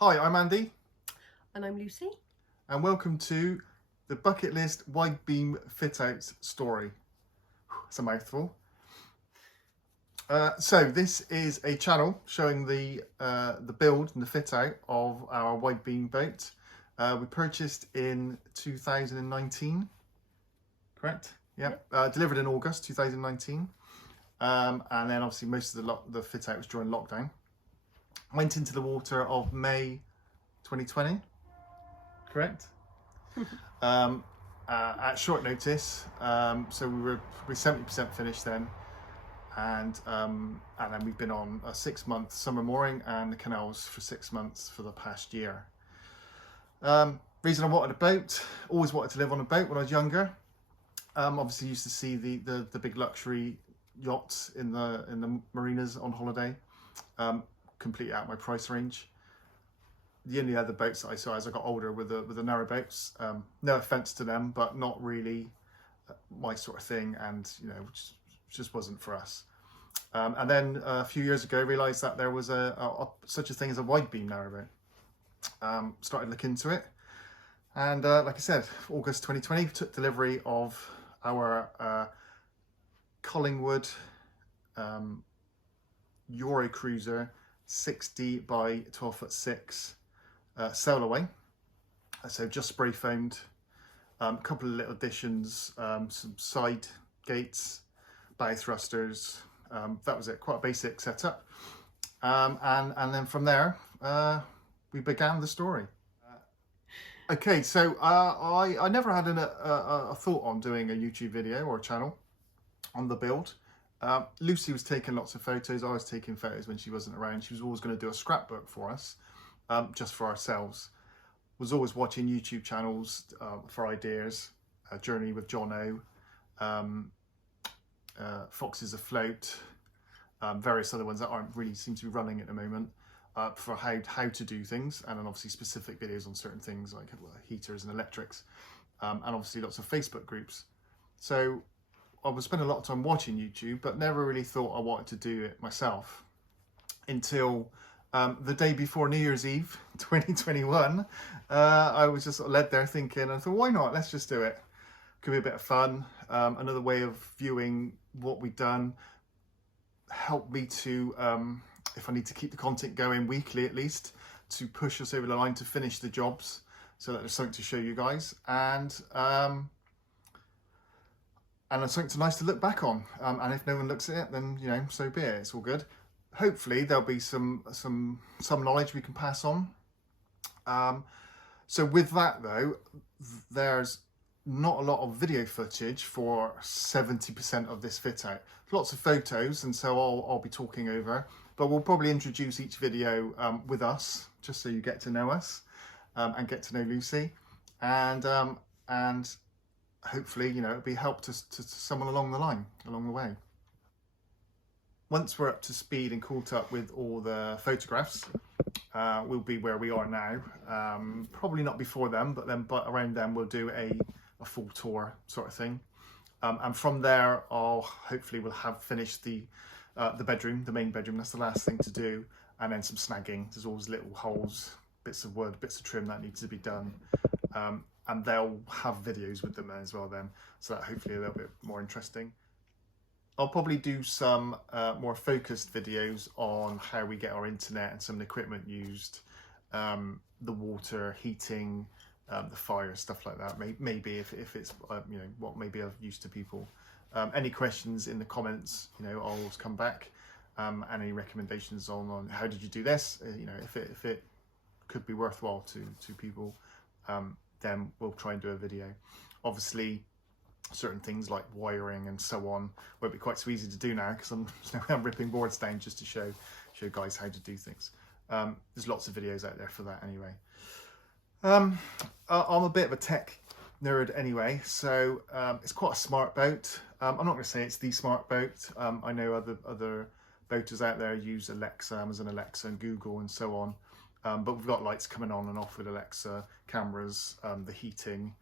Hi, I'm Andy, And I'm Lucy. and welcome to the Bucket List Widebeam Fit Out story. It's a mouthful. So this is a channel showing the build and the fit out of our Widebeam boat. We purchased in 2019, correct? Yep. Delivered in August 2019, and then obviously most of the fit out was during lockdown. Went into the water of May 2020, correct? At short notice, so we're 70% finished then, and then we've been on a 6-month summer mooring and the canals for 6 months for the past year. Reason I wanted a boat, always wanted to live on a boat when I was younger. Obviously used to see the big luxury yachts in the marinas on holiday. Completely out of my price range. The only other boats that I saw as I got older were the narrow boats. No offense to them, but not really my sort of thing, and just wasn't for us. And then a few years ago, I realised that there was such a thing as a Widebeam narrowboat. Started looking into it, and like I said, August 2020 took delivery of our Collingwood Euro Cruiser 60 by 12'6" sail away. So just spray foamed, a couple of little additions, some side gates, bow thrusters. That was it, quite a basic setup. And then from there, we began the story. Okay, so I never had a thought on doing a YouTube video or a channel on the build. Lucy was taking lots of photos. I was taking photos when she wasn't around. She was always going to do a scrapbook for us, just for ourselves. Was always watching YouTube channels for ideas. Journey with John O, Foxes Afloat, various other ones that aren't really seem to be running at the moment, for how to do things, and then obviously specific videos on certain things like heaters and electrics, and obviously lots of Facebook groups. So I was spending a lot of time watching YouTube, but never really thought I wanted to do it myself until the day before New Year's Eve 2021. I was just sort of led there thinking, I thought, why not? Let's just do it. Could be a bit of fun. Another way of viewing what we've done. Help me to, if I need to keep the content going weekly at least, to push us over the line to finish the jobs, so that there's something to show you guys, and it's something nice to look back on. And if no one looks at it, then so be it. It's all good. Hopefully there'll be some knowledge we can pass on. So with that though, there's not a lot of video footage for 70% of this fit out. Lots of photos, and so I'll be talking over, but we'll probably introduce each video with us, just so you get to know us, and get to know Lucy, and hopefully it'll be help to someone along the way. Once we're up to speed and caught up with all the photographs, we'll be where we are now. Probably not before then, but around then we'll do a full tour sort of thing. And from there, hopefully we'll have finished the bedroom, the main bedroom. That's the last thing to do, and then some snagging. There's always little holes, bits of wood, bits of trim that needs to be done. And they'll have videos with them as well then, so that hopefully a little bit more interesting. I'll probably do some more focused videos on how we get our internet and some of the equipment used, the water, heating, the fire, stuff like that. Maybe if it's what maybe of use to people. Any questions in the comments, I'll always come back. And any recommendations on how did you do this? If it could be worthwhile to people, then we'll try and do a video. Obviously, certain things like wiring and so on won't be quite so easy to do now, because I'm ripping boards down just to show guys how to do things. There's lots of videos out there for that anyway. I'm a bit of a tech nerd anyway, so it's quite a smart boat. I'm not going to say it's the smart boat. I know other boaters out there use Alexa, Amazon Alexa and Google and so on, but we've got lights coming on and off with Alexa, cameras, the heating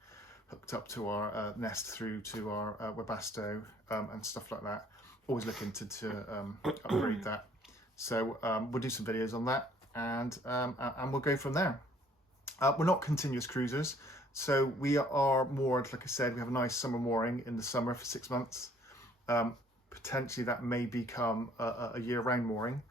hooked up to our Nest through to our Webasto, and stuff like that. Always looking to upgrade that. So we'll do some videos on that. and we'll go from there. We're not continuous cruisers, so we are more, like I said, we have a nice summer mooring in the summer for 6 months. Potentially that may become a year-round mooring.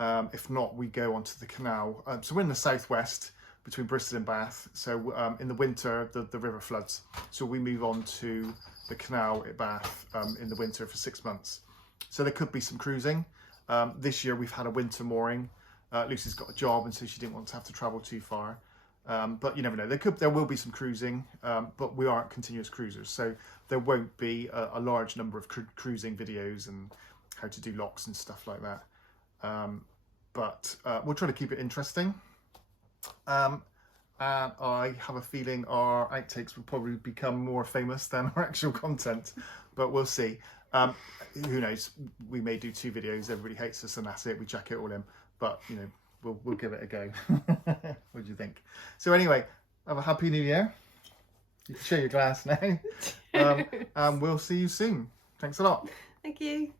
If not, we go onto the canal. So we're in the southwest between Bristol and Bath. So in the winter, the river floods. So we move on to the canal at Bath in the winter for 6 months. So there could be some cruising. This year we've had a winter mooring. Lucy's got a job, and so she didn't want to have to travel too far. But you never know. There will be some cruising, but we aren't continuous cruisers, so there won't be a large number of cruising videos and how to do locks and stuff like that. But we'll try to keep it interesting. And I have a feeling our outtakes will probably become more famous than our actual content, but we'll see. Who knows? We may do 2 videos. Everybody hates us, and that's it. We jack it all in. But you know, we'll give it a go. What do you think? So anyway, have a happy new year. You can show your glass now. And we'll see you soon. Thanks a lot. Thank you.